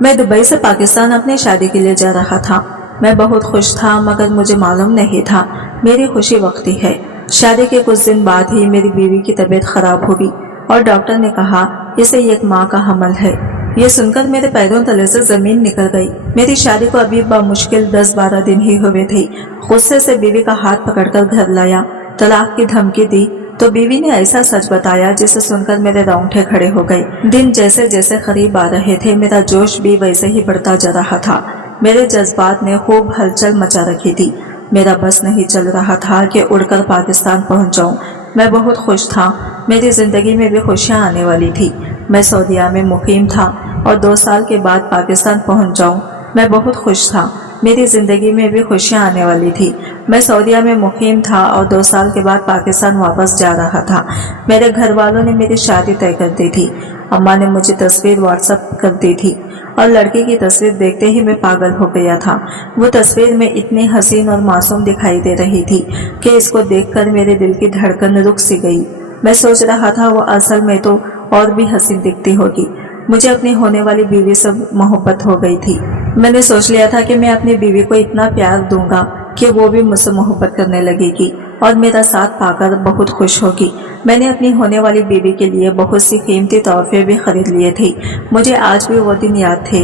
मैं दुबई से पाकिस्तान अपनी शादी के लिए जा रहा था। मैं बहुत खुश था, मगर मुझे मालूम नहीं था मेरी खुशी वक्ती है। शादी के कुछ दिन बाद ही मेरी बीवी की तबीयत खराब हुई और डॉक्टर ने कहा इसे एक माह का हमल है। ये सुनकर मेरे पैरों तले से जमीन निकल गई। मेरी शादी को अभी बामुश्किल 10-12 दिन ही हुए थे। गुस्से से बीवी का हाथ पकड़कर घर लाया, तलाक की धमकी दी तो बीवी ने ऐसा सच बताया जिसे सुनकर मेरे रोंगटे खड़े हो गए। दिन जैसे जैसे करीब आ रहे थे, मेरा जोश भी वैसे ही बढ़ता जा रहा था। मेरे जज्बात ने खूब हलचल मचा रखी थी। मेरा बस नहीं चल रहा था कि उड़कर पाकिस्तान पहुंच जाऊं। मैं बहुत खुश था, मेरी जिंदगी में भी खुशियां आने वाली थी। मैं सऊदीया में मुकीम था और 2 साल के बाद पाकिस्तान पहुंच जाऊं। मैं बहुत खुश था, मेरी जिंदगी में भी खुशियां आने वाली थी। मैं सऊदीया में मुकीम था और 2 साल के बाद पाकिस्तान वापस जा रहा था। मेरे घर वालों ने मेरी शादी तय कर दी थी। अम्मा ने मुझे तस्वीर व्हाट्सएप कर दी थी और लड़की की तस्वीर देखते ही मैं पागल हो गया था। वो तस्वीर में इतनी हसीन और मासूम दिखाई दे रही थी कि इसको देखकर मेरे दिल की धड़कन रुक सी गई। मैं सोच रहा था वो असल में तो और भी हसीन दिखती होगी। मुझे अपनी होने वाली बीवी से मोहब्बत हो गई थी। मैंने सोच लिया था कि मैं अपनी बीवी को इतना प्यार दूंगा कि वो भी मुझसे मोहब्बत करने लगेगी और मेरा साथ पाकर बहुत खुश होगी। मैंने अपनी होने वाली बीवी के लिए बहुत सी कीमती तोहफे भी खरीद लिए थे। मुझे आज भी वो दिन याद थे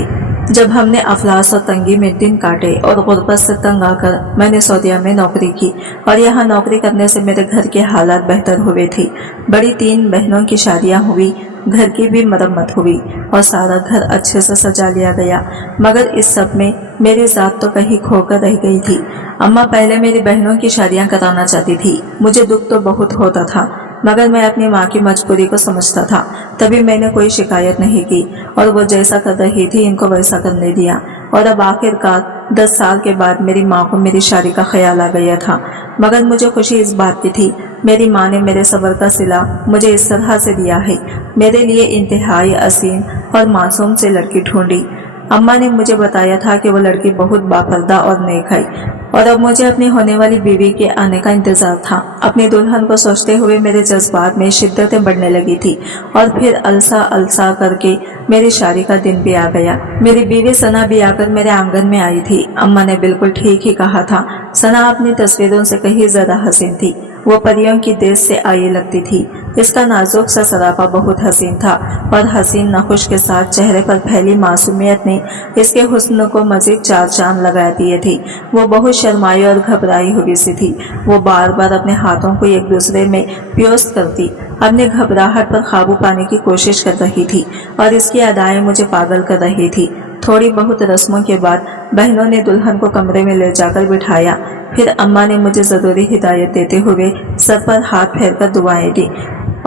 जब हमने अफलास और तंगी में दिन काटे और गुर्बत से तंग आकर मैंने सऊदीया में नौकरी की और यहाँ नौकरी करने से मेरे घर के हालात बेहतर हुए थे। बड़ी 3 बहनों की शादियाँ हुई, घर की भी मरम्मत हुई और सारा घर अच्छे से सजा लिया गया। मगर इस सब में मेरी जात तो कहीं खोकर रह गई थी। अम्मा पहले मेरी बहनों की शादियां कराना चाहती थी। मुझे दुख तो बहुत होता था, मगर मैं अपनी माँ की मजबूरी को समझता था। तभी मैंने कोई शिकायत नहीं की और वो जैसा कर रही थी इनको वैसा करने दिया। और अब आखिरकार 10 साल के बाद मेरी माँ को मेरी शादी का ख्याल आ गया था। मगर मुझे खुशी इस बात की थी, मेरी माँ ने मेरे सब्र का सिला मुझे इस तरह से दिया है। मेरे लिए इंतहाई हसीन और मासूम से लड़की ढूंढी। अम्मा ने मुझे बताया था कि वो लड़की बहुत बापर्दा और नेक है और अब मुझे अपनी होने वाली बीवी के आने का इंतजार था। अपनी दुल्हन को सोचते हुए मेरे जज्बात में शिद्दतें बढ़ने लगी थी और फिर अलसा अलसा करके मेरी शादी का दिन भी आ गया। मेरी बीवी सना भी आकर मेरे आंगन में आई थी। अम्मा ने बिल्कुल ठीक ही कहा था। सना अपनी तस्वीरों से कहीं ज्यादा हसीन थी। वो परियों की देश से आई लगती थी। इसका नाजुक सा सरापा बहुत हसीन था और हसीन नखुश के साथ चेहरे पर फैली मासूमियत ने इसके हुस्न को मजीद 4 चांद लगा दिए थे। वो बहुत शर्माई और घबराई हुई सी थी। वो बार बार अपने हाथों को एक दूसरे में प्योस्त करती, अपने घबराहट पर काबू पाने की कोशिश कर रही थी और इसकी अदाएं मुझे पागल कर रही थी। थोड़ी बहुत रस्मों के बाद बहनों ने दुल्हन को कमरे में ले जाकर बिठाया। फिर अम्मा ने मुझे जरूरी हिदायत देते हुए सर पर हाथ फेरकर दुआएं दी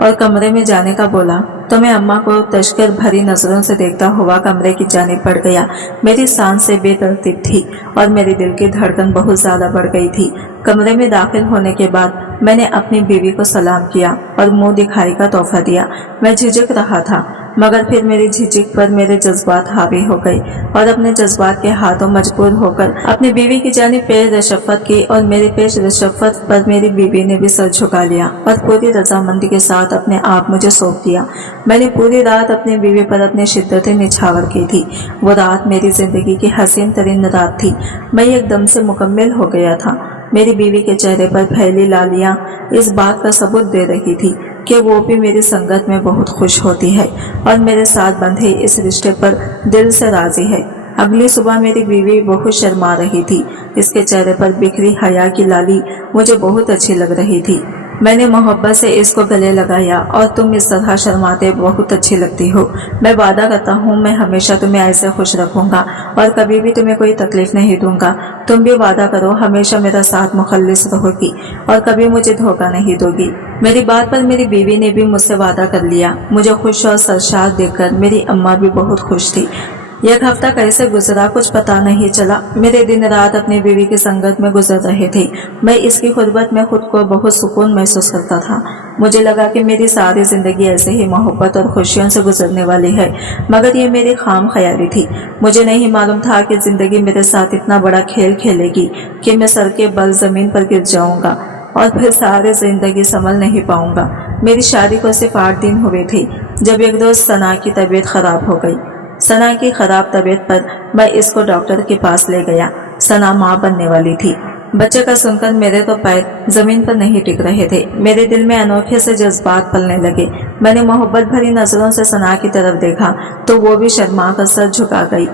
और कमरे में जाने का बोला तो मैं अम्मा को तश्कर भरी नजरों से देखता हुआ कमरे की जानिब बढ़ गया। मेरी सांस से बेतरतीब थी और मेरे दिल की धड़कन बहुत ज्यादा बढ़ गई थी। कमरे में दाखिल होने के बाद मैंने अपनी बीवी को सलाम किया और मुंह दिखाई का तोहफा दिया। मैं झिझक रहा था, मगर फिर मेरी झिझक पर मेरे जज्बात हावी हो गए और अपने जज्बात के हाथों मजबूर होकर अपनी बीवी की जानिब पेश रशफ़त की और मेरी पेश रशफ़त पर मेरी बीवी ने भी सर झुका लिया और पूरी रजामंदी के साथ अपने आप मुझे सौंप दिया। मैंने पूरी रात अपनी बीवी पर अपनी शिद्दतें निछावर की थी। वो रात मेरी जिंदगी की हसीन तरीन रात थी। मैं एकदम से मुकम्मल हो गया था। मेरी बीवी के चेहरे पर फैली लालियां इस बात का सबूत दे रही थी कि वो भी मेरी संगत में बहुत खुश होती है और मेरे साथ बंधे इस रिश्ते पर दिल से राजी है। अगली सुबह मेरी बीवी बहुत शर्मा रही थी। इसके चेहरे पर बिखरी हया की लाली मुझे बहुत अच्छी लग रही थी। मैंने मोहब्बत से इसको गले लगाया और तुम इस तरह शर्माते बहुत अच्छी लगती हो। मैं वादा करता हूँ मैं हमेशा तुम्हें ऐसे खुश रखूंगा और कभी भी तुम्हें कोई तकलीफ नहीं दूंगा। तुम भी वादा करो हमेशा मेरा साथ मुखल्लिस रहोगी और कभी मुझे धोखा नहीं दोगी। मेरी बात पर मेरी बीवी ने भी मुझसे वादा कर लिया। मुझे खुश और सरशाद देखकर मेरी अम्मा भी बहुत खुश थी। एक हफ्ता कैसे गुजरा कुछ पता नहीं चला। मेरे दिन रात अपनी बीवी की संगत में गुजर रहे थे। मैं इसकी खुर्बत में खुद को बहुत सुकून महसूस करता था। मुझे लगा कि मेरी सारी जिंदगी ऐसे ही मोहब्बत और खुशियों से गुजरने वाली है, मगर ये मेरी खाम ख्याली थी। मुझे नहीं मालूम था कि जिंदगी मेरे साथ इतना बड़ा खेल खेलेगी कि मैं सर के बल जमीन पर गिर जाऊंगा और फिर सारी जिंदगी संभल नहीं पाऊंगा। मेरी शादी को सिर्फ 8 दिन हुए थे जब एक रोज सना की तबीयत खराब हो गई। सना की खराब तबीयत पर मैं इसको डॉक्टर के पास ले गया। सना माँ बनने वाली थी। बच्चे का सुनकर मेरे तो पैर जमीन पर नहीं टिक रहे थे। मेरे दिल में अनोखे से जज्बात पलने लगे। मैंने मोहब्बत भरी नजरों से सना की तरफ देखा तो वो भी शर्मा कर सर झुका गई।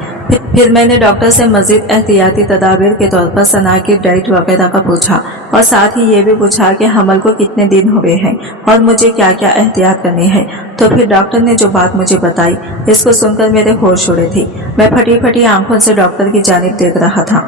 फिर मैंने डॉक्टर से मजीद एहतियाती तदाबीर के तौर पर सना की डाइट वगैरह का पूछा और साथ ही ये भी पूछा कि हमल को कितने दिन हुए हैं और मुझे क्या क्या एहतियात करनी है। तो फिर डॉक्टर ने जो बात मुझे बताई, इसको सुनकर मेरे होश उड़े थे। मैं फटी फटी आंखों से डॉक्टर की जानिब देख रहा था,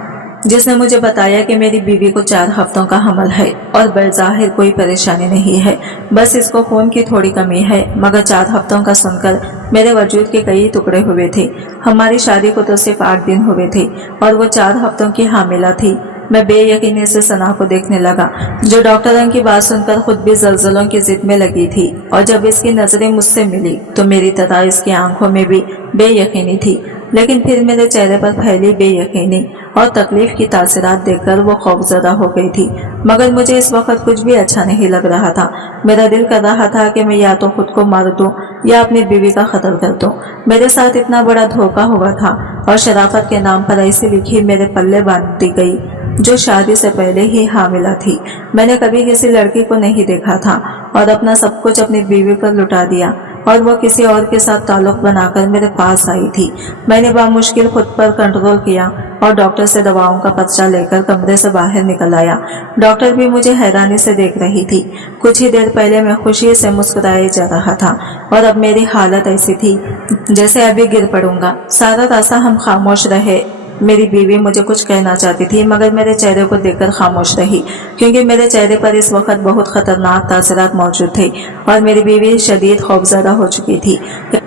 जिसने मुझे बताया कि मेरी बीवी को 4 हफ्तों का हमल है और बज़ाहिर कोई परेशानी नहीं है, बस इसको खून की थोड़ी कमी है। मगर 4 हफ्तों का सुनकर मेरे वजूद के कई टुकड़े हुए थे। हमारी शादी को तो सिर्फ 8 दिन हुए थे और वो 4 हफ्तों की हामिला थी। मैं बेयकीनी से सना को देखने लगा, जो डॉक्टरों की बात सुनकर खुद भी जल्जलों की जिद में लगी थी। और जब इसकी नजरें मुझसे मिली तो मेरी तरह इसकी आंखों में भी बेयकीनी थी, लेकिन फिर मेरे चेहरे पर फैली बेयकीनी और तकलीफ की तासीरात देखकर वो खौफजदा हो गई थी। मगर मुझे इस वक्त कुछ भी अच्छा नहीं लग रहा था। मेरा दिल कर रहा था कि मैं या तो खुद को मार दूं या अपनी बीवी का कत्ल कर दूं। मेरे साथ इतना बड़ा धोखा हुआ था और शराफत के नाम पर ऐसी लिखी मेरे पल्ले बांध दी गई, जो शादी से पहले ही हामिला थी। मैंने कभी किसी लड़की को नहीं देखा था और अपना सब कुछ अपनी बीवी पर लुटा दिया और वो किसी और के साथ ताल्लुक बनाकर मेरे पास आई थी। मैंने बामुश्किल खुद पर कंट्रोल किया और डॉक्टर से दवाओं का पर्चा लेकर कमरे से बाहर निकल आया। डॉक्टर भी मुझे हैरानी से देख रही थी। कुछ ही देर पहले मैं खुशी से मुस्कुराए जा रहा था और अब मेरी हालत ऐसी थी जैसे अभी गिर पड़ूंगा। सारा रास्ता हम खामोश रहे। मेरी बीवी मुझे कुछ कहना चाहती थी मगर मेरे चेहरे को देखकर खामोश रही, क्योंकि मेरे चेहरे पर इस वक्त बहुत खतरनाक तासरात मौजूद थे और मेरी बीवी शदीद खौफजदा हो चुकी थी।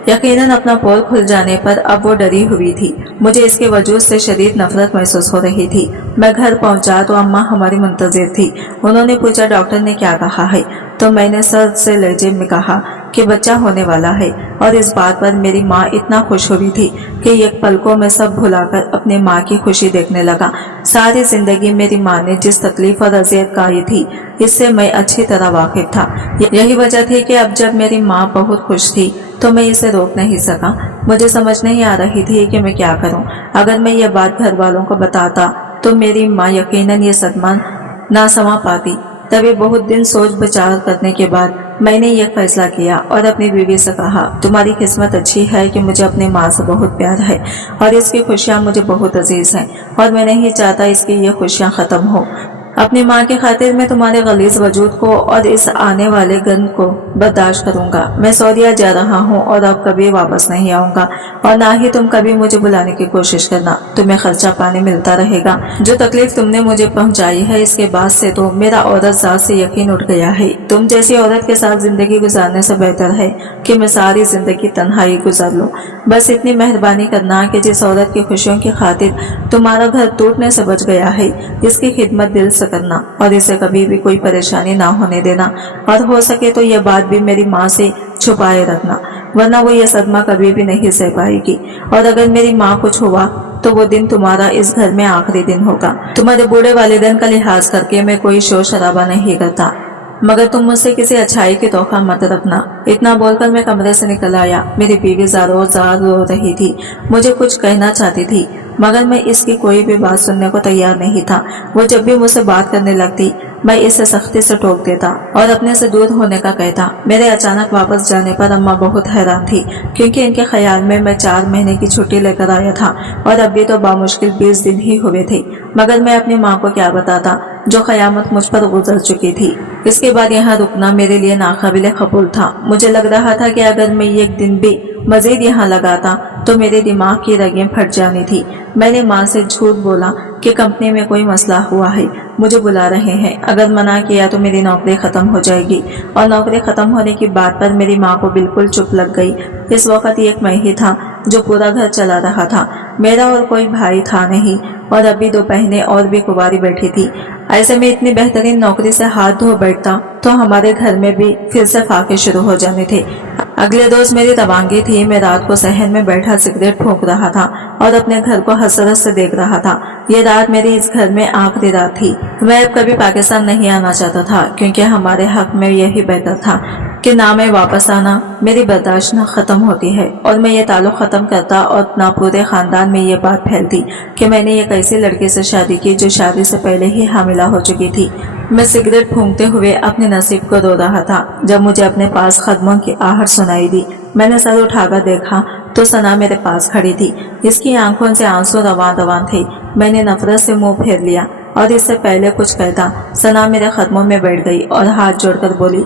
यकीनन अपना पोल खुल जाने पर अब वो डरी हुई थी। मुझे इसके वजूद से शदीद नफरत महसूस हो रही थी। मैं घर पहुंचा तो अम्मा हमारी मुंतजिर थी। उन्होंने पूछा डॉक्टर ने क्या कहा है, तो मैंने सर से लहजे में कहा कि बच्चा होने वाला है। और इस बात पर मेरी माँ इतना खुश हुई थी कि एक पलकों में सब भुलाकर अपनी माँ की खुशी देखने लगा। सारी जिंदगी मेरी माँ ने जिस तकलीफ और अजियत काई थी, इससे मैं अच्छी तरह वाकिफ था। यही वजह थी कि अब जब मेरी माँ बहुत खुश थी तो मैं इसे रोक नहीं सका। मुझे समझ नहीं आ रही थी कि मैं क्या करूं। अगर मैं ये बात घर वालों को बताता तो मेरी माँ यकीनन ये सदमा ना समा पाती। तभी बहुत दिन सोच विचार करने के बाद मैंने ये फैसला किया और अपनी बीवी से कहा, तुम्हारी किस्मत अच्छी है कि मुझे अपनी माँ से बहुत प्यार है और इसकी खुशियाँ मुझे बहुत अजीज हैं और मैं नहीं चाहता इसकी ये खुशियाँ खत्म हो। अपनी माँ की खातिर मैं तुम्हारे गलीज वजूद को और इस आने वाले गंद को बर्दाश्त करूंगा। मैं सऊदीया जा रहा हूँ और अब कभी वापस नहीं आऊंगा और ना ही तुम कभी मुझे बुलाने की कोशिश करना। तुम्हें खर्चा पानी मिलता रहेगा। जो तकलीफ तुमने मुझे पहुंचाई है, इसके बाद से तो मेरा औरत जात से यकीन उठ गया है। तुम जैसी औरत के साथ जिंदगी गुजारने से बेहतर है कि मैं सारी जिंदगी तन्हाई गुजार लूँ। बस इतनी मेहरबानी करना कि जिस औरत की खुशियों की खातिर तुम्हारा घर टूटने से बच गया है, इसकी खिदमत दिल से करना और इसे कभी भी कोई परेशानी ना होने देना और हो सके तो यह बात भी मेरी माँ से छुपाए रखना, वरना वो ये सदमा कभी भी नहीं सह पाएगी। और अगर मेरी माँ कुछ हुआ तो वो दिन तुम्हारा इस घर में आखिरी दिन होगा। तुम्हारे बूढ़े वालिदैन का लिहाज करके मैं कोई शोर शराबा नहीं करता, मगर तुम मुझसे किसी अच्छाई की तोखा मत रखना। इतना बोलकर मैं कमरे से निकल आया। मेरी बीवी ज़ारो ज़ार रो रही थी, मुझे कुछ कहना चाहती थी मगर मैं इसकी कोई भी बात सुनने को तैयार नहीं था। वो जब भी मुझसे बात करने लगती मैं इसे सख्ती से टोक देता और अपने से दूर होने का कहता। मेरे अचानक वापस जाने पर अम्मा बहुत हैरान थी, क्योंकि इनके ख्याल में मैं 4 महीने की छुट्टी लेकर आया था और अभी तो बामुश्किल 20 दिन ही हुए थे। मगर मैं अपनी माँ को क्या बताता, जो क़यामत मुझ पर गुजर चुकी थी। इसके बाद यहाँ रुकना मेरे लिए नाकाबिल कबूल था। मुझे लग रहा था कि अगर मैं एक दिन भी मजीद यहाँ लगाता तो मेरे दिमाग की रगें फट जानी थी। मैंने माँ से झूठ बोला कि कंपनी में कोई मसला हुआ है, मुझे बुला रहे हैं। अगर मना किया तो मेरी नौकरी खत्म हो जाएगी। और नौकरी खत्म होने की बात पर मेरी माँ को बिल्कुल चुप लग गई। इस वक्त एक मैं ही था जो पूरा घर चला रहा था। मेरा और कोई भाई था नहीं और अभी 2 बहनें और भी कुंवारी बैठी थी। ऐसे में इतनी बेहतरीन नौकरी से हाथ धो बैठता तो हमारे घर में भी फिर से फाके शुरू हो जाने थे। अगले रोज मेरी तवांगी थी। मैं रात को सहन में बैठा सिगरेट फूंक रहा था और अपने घर को हसरत से देख रहा था। ये रात मेरी इस घर में आखिरी रात थी। मैं अब कभी पाकिस्तान नहीं आना चाहता था, क्योंकि हमारे हक में यही बेहतर था कि ना मैं वापस आना, मेरी बर्दाश्त न खत्म होती है और मैं ये ताल्लुक खत्म करता और ना पूरे खानदान में ये बात फैलती कि मैंने एक ऐसी लड़की से शादी की जो शादी से पहले ही हामिला हो चुकी थी। मैं सिगरेट फूंकते हुए अपने नसीब को रो रहा था जब मुझे अपने पास कदमों की आहट सुनाई दी। मैंने सर उठाकर देखा तो सना मेरे पास खड़ी थी। इसकी आंखों से आंसू रवां रवां थे। मैंने नफरत से मुंह फेर लिया और इससे पहले कुछ कहता सना मेरे कदमों में बैठ गई और हाथ जोड़कर बोली,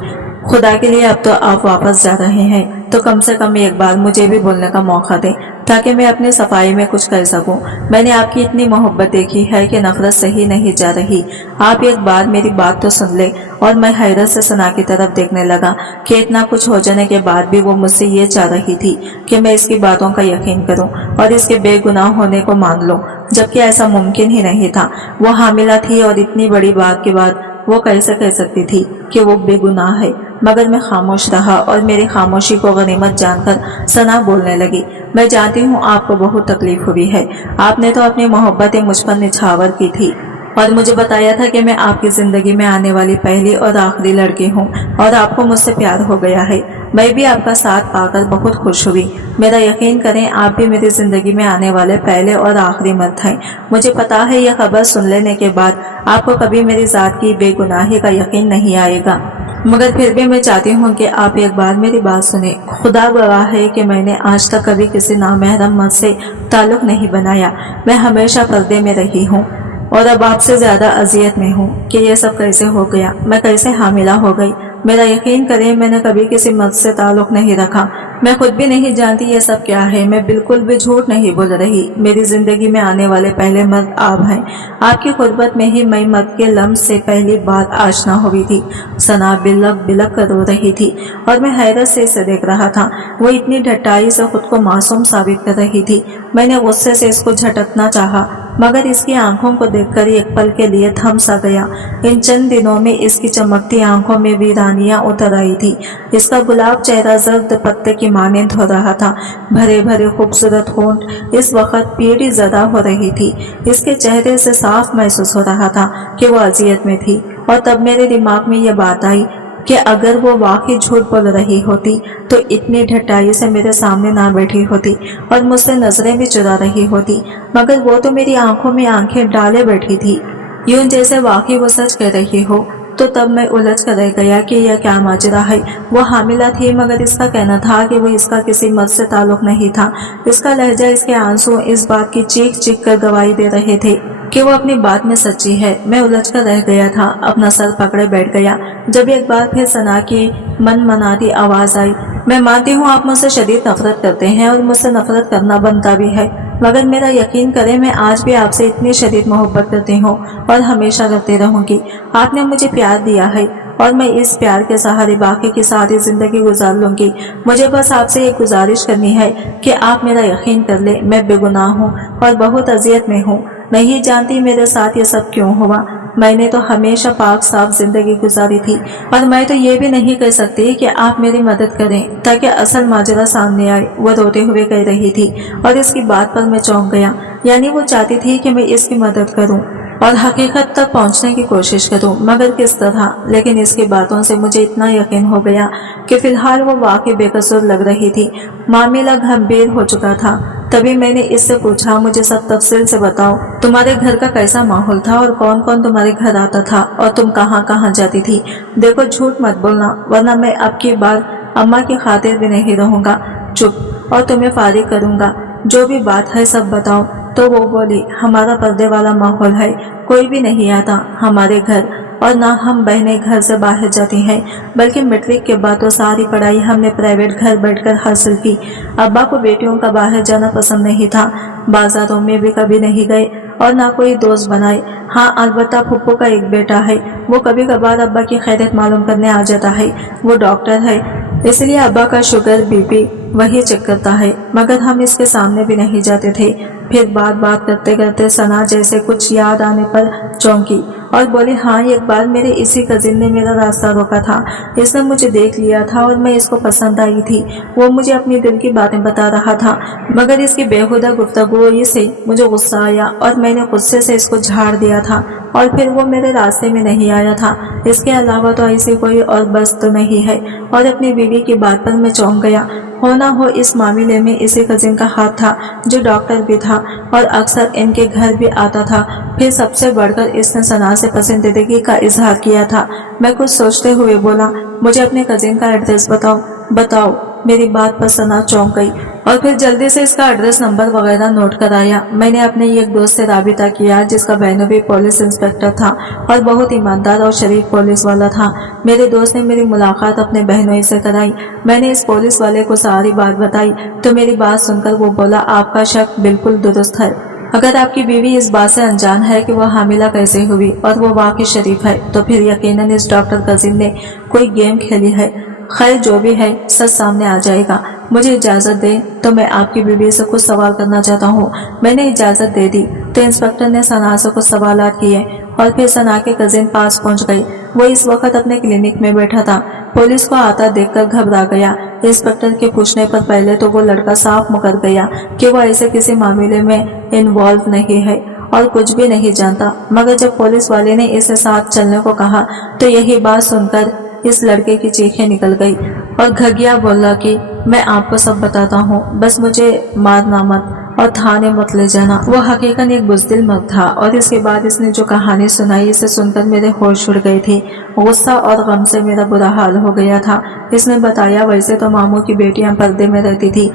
खुदा के लिए अब तो आप वापस जा रहे हैं तो कम से कम एक बार मुझे भी बोलने का मौका दें, ताकि मैं अपनी सफाई में कुछ कर सकूं। मैंने आपकी इतनी मोहब्बत देखी है कि नफरत सही नहीं जा रही। आप एक बार मेरी बात तो सुन ले। और मैं हैरत से सना की तरफ देखने लगा कि इतना कुछ हो जाने के बाद भी वो मुझसे ये चाह रही थी कि मैं इसकी बातों का यकीन करूं और इसके बेगुनाह होने को मान लूं, जबकि ऐसा मुमकिन ही नहीं था। वो हामिला थी और इतनी बड़ी बात के बाद वो कैसे कह सकती थी कि वो बेगुनाह है। मगर मैं खामोश रहा और मेरी खामोशी को गनीमत जानकर सना बोलने लगी, मैं जानती हूँ आपको बहुत तकलीफ हुई है। आपने तो अपनी मोहब्बतें मुझ पर निछावर की थी और मुझे बताया था कि मैं आपकी जिंदगी में आने वाली पहली और आखिरी लड़की हूँ और आपको मुझसे प्यार हो गया है। मैं भी आपका साथ पाकर बहुत खुश हुई। मेरा यकीन करें, आप भी मेरी जिंदगी में आने वाले पहले और आखिरी मर्द हैं। मुझे पता है यह खबर सुन लेने के बाद आपको कभी मेरी जात की बेगुनाही का यकीन नहीं आएगा, मगर फिर भी मैं चाहती हूँ कि आप एक बार मेरी बात सुने। खुदा गवाह है कि मैंने आज तक कभी किसी नामहरम मर्द से ताल्लुक नहीं बनाया। मैं हमेशा पर्दे में रही हूँ और अब आपसे ज्यादा अजियत में हूँ कि ये सब कैसे हो गया, मैं कैसे हामिला हो गई। मेरा यकीन करें, मैंने कभी किसी मर्द से ताल्लुक नहीं रखा। मैं खुद भी नहीं जानती ये सब क्या है। मैं बिल्कुल भी झूठ नहीं बोल रही। मेरी जिंदगी में आने वाले पहले मर्द आप हैं। आपकी खुर्बत में ही मैं मर्द के लम्स से पहली बात आशना हुई थी। सना बिलक बिलक कर रो रही थी और मैं हैरत से इसे देख रहा था। वो इतनी ढटाई से खुद को मासूम साबित कर रही थी। मैंने गुस्से से इसको झटकना चाहा, मगर इसकी आंखों को देखकर एक पल के लिए थम सा गया। इन चंद दिनों में इसकी चमकती आंखों में वीरानियां उतर आई थी। इसका गुलाब चेहरा जर्द पत्ते की मानंद हो रहा था। भरे भरे खूबसूरत होंठ इस वक्त पीड़ी ज़दा हो रही थी। इसके चेहरे से साफ महसूस हो रहा था कि वो अजियत में थी। और तब मेरे दिमाग में यह बात आई कि अगर वो वाकई झूठ बोल रही होती तो इतनी ढटाई से मेरे सामने ना बैठी होती और मुझसे नजरें भी चुरा रही होती, मगर वो तो मेरी आंखों में आंखें डाले बैठी थी, यूं जैसे वाकई वो सच कह रही हो। तो तब मैं उलझ कर रह गया कि यह क्या माजरा है। वो हामिला थी, मगर इसका कहना था कि वो इसका किसी मर्द से ताल्लुक नहीं था। इसका लहजा, इसके आंसू इस बात की चीख चीख कर गवाही दे रहे थे कि वो अपनी बात में सच्ची है। मैं उलझ कर रह गया था, अपना सर पकड़े बैठ गया जब एक बार फिर सना की मनमनाती आवाज आई। मैं मानती हूँ आप मुझसे शदीद नफरत करते हैं और मुझसे नफरत करना बनता भी है, मगर मेरा यकीन करें, मैं आज भी आपसे इतनी शदीद मोहब्बत करती हूँ और हमेशा करती रहूंगी। आपने मुझे प्यार दिया है और मैं इस प्यार के सहारे बाकी की सारी जिंदगी गुजार लूंगी। मुझे बस आपसे एक गुजारिश करनी है कि आप मेरा यकीन कर ले, मैं बेगुनाह हूँ और बहुत अजियत में हूँ। नहीं जानती मेरे साथ ये सब क्यों हुआ। मैंने तो हमेशा पाक साफ जिंदगी गुजारी थी और मैं तो ये भी नहीं कह सकती कि आप मेरी मदद करें ताकि असल माजरा सामने आए। वो रोते हुए कह रही थी और इसकी बात पर मैं चौंक गया। यानी वो चाहती थी कि मैं इसकी मदद करूं और हकीकत तक पहुंचने की कोशिश करूं, मगर किस तरह। लेकिन इसकी बातों से मुझे इतना यकीन हो गया कि फिलहाल वो वाकई बेकसूर लग रही थी। मामला गंभीर हो चुका था। तभी मैंने इससे पूछा, मुझे सब तफसील से बताओ, तुम्हारे घर का कैसा माहौल था और कौन कौन तुम्हारे घर आता था और तुम कहाँ कहाँ जाती थी। देखो, झूठ मत बोलना, वरना मैं अब की बार अम्मा की खातिर भी नहीं रहूंगा चुप और तुम्हें फारिग करूंगा। जो भी बात है सब बताओ। तो वो बोली, हमारा पर्दे वाला माहौल है, कोई भी नहीं आता हमारे घर और ना हम बहनें घर से बाहर जाती हैं, बल्कि मैट्रिक के बाद तो सारी पढ़ाई हमने प्राइवेट घर बैठकर हासिल की। अब्बा को बेटियों का बाहर जाना पसंद नहीं था, बाजारों में भी कभी नहीं गए और ना कोई दोस्त बनाए। हाँ, अलबत्ता फुप्पो का एक बेटा है, वो कभी कभार अब्बा की खैरियत मालूम करने आ जाता है। वो डॉक्टर है, इसलिए अब्बा का शुगर बीपी वही चेक करता है, मगर हम इसके सामने भी नहीं जाते थे। फिर बात करते करते सना जैसे कुछ याद आने पर चौंकी और बोली हाँ, एक बार मेरे इसी कजिन ने मेरा रास्ता रोका था। इसने मुझे देख लिया था और मैं इसको पसंद आई थी। वो मुझे अपनी दिल की बातें बता रहा था, मगर इसकी बेहुदा गुफ्तगू से मुझे गुस्सा आया और मैंने गुस्से से इसको झाड़ दिया था और फिर वो मेरे रास्ते में नहीं आया था। इसके अलावा तो ऐसी कोई और बस तो नहीं है। और अपनी बीवी की बात पर मैं चौंक गया। हो ना हो इस मामले में इसी कजिन का हाथ था, जो डॉक्टर भी था और अक्सर इनके घर भी आता था। फिर सबसे बढ़कर इसने सना से पसंदीदगी का इजहार किया था। मैं कुछ सोचते हुए बोला, मुझे अपने कजिन का एड्रेस बताओ। मेरी बात पर सना चौंक गई और फिर जल्दी से इसका एड्रेस नंबर वगैरह नोट कराया। मैंने अपने एक दोस्त से राबिता किया, जिसका बहनों भी पुलिस इंस्पेक्टर था और बहुत ईमानदार और शरीफ पुलिस वाला था। मेरे दोस्त ने मेरी मुलाकात अपने बहनों से कराई। मैंने इस पुलिस वाले को सारी बात बताई तो मेरी बात सुनकर वो बोला, आपका शक बिल्कुल दुरुस्त है। अगर आपकी बीवी इस बात से अनजान है कि वह हामिला कैसे हुई और वो वाकई शरीफ है, तो फिर यकीनन इस डॉक्टर कजिन ने कोई गेम खेली है। खैर जो भी है, सच सामने आ जाएगा। मुझे इजाजत दे तो मैं आपकी बीवी से कुछ सवाल करना चाहता हूँ। मैंने इजाजत दे दी तो इंस्पेक्टर ने सना से कुछ सवाल किए और फिर सना के कजिन पास पहुँच गई। वो इस वक्त अपने क्लिनिक में बैठा था। पुलिस को आता देखकर घबरा गया। इंस्पेक्टर के पूछने पर पहले तो वो लड़का साफ मुकर गया कि वो ऐसे किसी मामले में इन्वॉल्व नहीं है और कुछ भी नहीं जानता। मगर जब पुलिस वाले ने इसे साथ चलने को कहा तो यही बात सुनकर इस लड़के की चीखें निकल गई और घगिया बोला कि मैं आपको सब बताता हूँ, बस मुझे मारना मत और थाने मत ले जाना। वो हकीकत एक बुज़दिल मर्द था और इसके बाद इसने जो कहानी सुनाई, इसे सुनकर मेरे होश उड़ गए थे। गुस्सा और गम से मेरा बुरा हाल हो गया था। इसने बताया, वैसे तो मामू की बेटियां पर्दे में रहती थी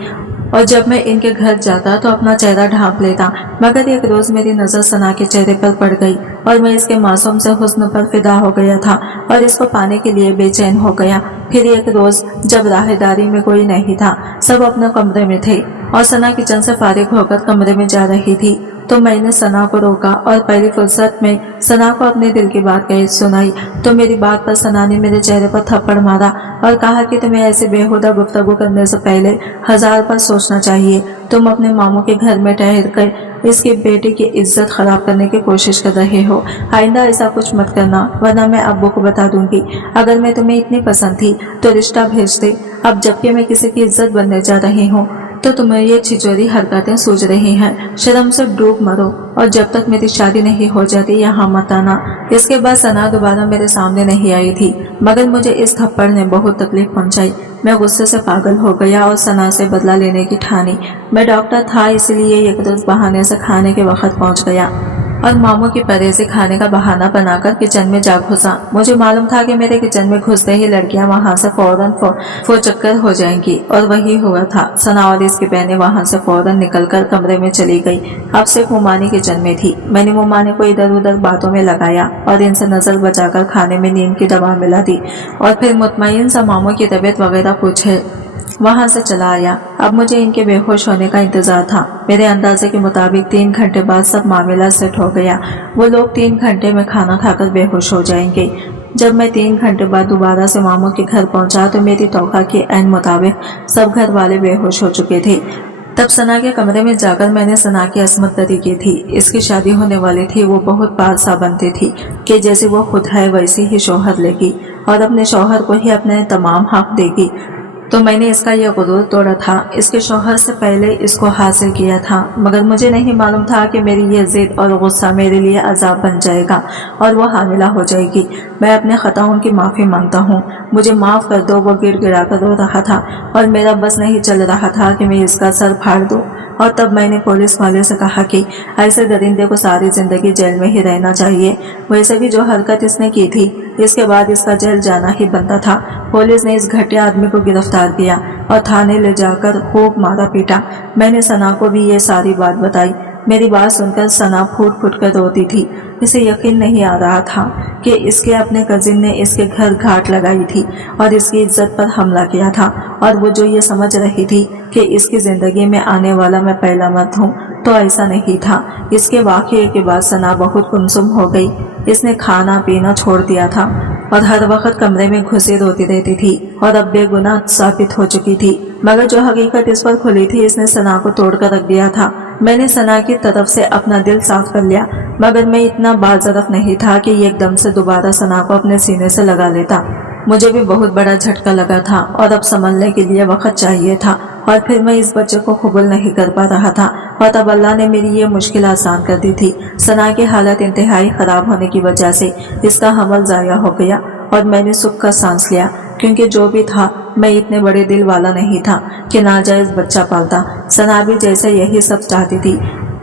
और जब मैं इनके घर जाता तो अपना चेहरा ढांप लेता, मगर एक रोज मेरी नजर सना के चेहरे पर पड़ गई और मैं इसके मासूम से हुस्न पर फिदा हो गया था और इसको पाने के लिए बेचैन हो गया। फिर एक रोज जब राहदारी में कोई नहीं था, सब अपने कमरे में थे और सना किचन से फारिग होकर कमरे में जा रही थी, तो मैंने सना को रोका और पहली फुर्सत में सना को अपने दिल की बात कही सुनाई। तो मेरी बात पर सना ने मेरे चेहरे पर थप्पड़ मारा और कहा कि तुम्हें ऐसे बेहुदा गुफ्तगू करने से पहले 1000 बार सोचना चाहिए। तुम अपने मामू के घर में ठहर कर इसकी बेटी की इज्जत खराब करने की कोशिश कर रहे हो। आइंदा ऐसा कुछ मत करना, वरना मैं अब्बू को बता दूंगी। अगर मैं तुम्हें इतनी पसंद थी तो रिश्ता भेज दे। अब जबकि मैं किसी की इज्जत बनने जा रही हूँ तो तुम्हें ये छिचोरी हरकतें सूझ रही हैं। शर्म से डूब मरो और जब तक मेरी शादी नहीं हो जाती यहाँ मत आना। इसके बाद सना दोबारा मेरे सामने नहीं आई थी, मगर मुझे इस थप्पड़ ने बहुत तकलीफ पहुंचाई। मैं गुस्से से पागल हो गया और सना से बदला लेने की ठानी। मैं डॉक्टर था, इसलिए एक रोज बहाने से खाने के वक्त पहुंच गया और मामू की परहेज़ी खाने का बहाना बनाकर किचन में जा घुसा। मुझे मालूम था कि मेरे किचन में घुसते ही लड़कियां वहां से फौरन चक्कर हो जाएंगी और वही हुआ था। सना और इसकी बहनें वहां से फौरन निकलकर कमरे में चली गई। अब सिर्फ मुमानी किचन में थी। मैंने मुमानी को इधर उधर बातों में लगाया और इनसे नजर बचाकर खाने में नींद की दवा मिला दी और फिर मुतमईन सा मामू की तबीयत वगैरह पूछे वहां से चला आया। अब मुझे इनके बेहोश होने का इंतजार था। मेरे अंदाजे के मुताबिक 3 घंटे बाद सब मामला सेट हो गया। वो लोग 3 घंटे में खाना खाकर बेहोश हो जाएंगे। जब मैं 3 घंटे बाद दोबारा से मामू के घर पहुंचा तो मेरी तौखा के ऐन मुताबिक सब घर वाले बेहोश हो चुके थे। तब सना के कमरे में जाकर मैंने सना की असमत दरी की थी। इसकी शादी होने वाली थी। वो बहुत पारसा बनती थी कि जैसे वो खुद है वैसे ही शौहर लेगी और अपने शौहर को ही अपने तमाम हक देगी। तो मैंने इसका यह गुरूर तोड़ा था। इसके शौहर से पहले इसको हासिल किया था, मगर मुझे नहीं मालूम था कि मेरी यह जिद और गुस्सा मेरे लिए अजाब बन जाएगा और वो हामिला हो जाएगी। मैं अपने खताओं की माफ़ी मांगता हूँ, मुझे माफ़ कर दो। वो गिड़गिड़ा कर रो रहा था और मेरा बस नहीं चल रहा था कि मैं इसका सर फाड़ दूँ। और तब मैंने पुलिस वाले से कहा कि ऐसे दरिंदे को सारी जिंदगी जेल में ही रहना चाहिए। वैसे भी जो हरकत इसने की थी, इसके बाद इसका जेल जाना ही बनता था। पुलिस ने इस घटिया आदमी को गिरफ्तार किया और थाने ले जाकर खूब मारा पीटा। मैंने सना को भी ये सारी बात बताई। मेरी बात सुनकर सना फूट फूट कर रोती थी। इसे यकीन नहीं आ रहा था कि इसके अपने कजिन ने इसके घर घाट लगाई थी और इसकी इज्जत पर हमला किया था, और वो जो ये समझ रही थी कि इसकी जिंदगी में आने वाला मैं पहला मर्द हूँ, तो ऐसा नहीं था। इसके वाक़ये के बाद सना बहुत गुमसुम हो गई। इसने खाना पीना छोड़ दिया था और हर वक्त कमरे में घुसी रोती रहती थी और अब बेगुनाह साबित हो चुकी थी। मगर जो हकीकत इस पर खुली थी, इसने सना को तोड़ कर रख दिया था। मैंने सना की तरफ से अपना दिल साफ कर लिया, मगर मैं इतना बाज़रफ नहीं था कि एकदम से दोबारा सना को अपने सीने से लगा लेता। मुझे भी बहुत बड़ा झटका लगा था और अब संभलने के लिए वक्त चाहिए था, और फिर मैं इस बच्चे को कबूल नहीं कर पा रहा था, और तब अल्लाह ने मेरी ये मुश्किल आसान कर दी थी। सना की हालत इंतहाई ख़राब होने की वजह से इसका हमल ज़ाया हो गया और मैंने सुख का सांस लिया, क्योंकि जो भी था मैं इतने बड़े दिल वाला नहीं था कि नाजायज़ बच्चा पालता। सना भी जैसे यही सब चाहती थी,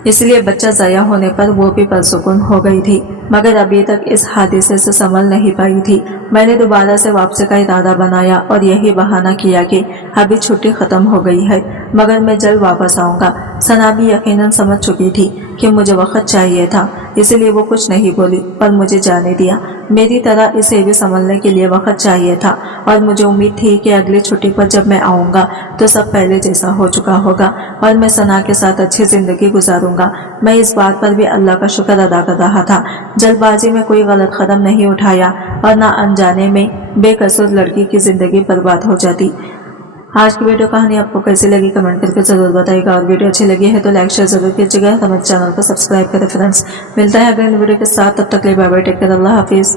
इसलिए बच्चा ज़ाया होने पर वो भी परसुकून हो गई थी, मगर अभी तक इस हादसे से संभल नहीं पाई थी। मैंने दोबारा से वापसी का इरादा बनाया और यही बहाना किया कि अभी छुट्टी ख़त्म हो गई है, मगर मैं जल्द वापस आऊँगा। सना भी यकीनन समझ चुकी थी कि मुझे वक्त चाहिए था, इसलिए वो कुछ नहीं बोली और मुझे जाने दिया। मेरी तरह इसे भी संभलने के लिए वक्त चाहिए था, और मुझे उम्मीद थी कि अगली छुट्टी पर जब मैं आऊँगा तो सब पहले जैसा हो चुका होगा और मैं सना के साथ अच्छी ज़िंदगी गुजारूंगा। मैं इस बात पर भी अल्लाह का शुक्र अदा कर रहा था। जल्दबाजी में कोई गलत कदम नहीं उठाया और ना अनजाने में बेकसूर लड़की की ज़िंदगी बर्बाद हो जाती। आज की वीडियो कहानी आपको कैसी लगी कमेंट करके ज़रूर बताइएगा, और वीडियो अच्छी लगी है तो लाइक शेयर जरूर कीजिएगा। हमारे चैनल को सब्सक्राइब करें फ्रेंड्स। मिलता है अगले वीडियो के साथ, तब तक के लिए बाय बाय, टेक केयर, अल्लाह हाफिज़।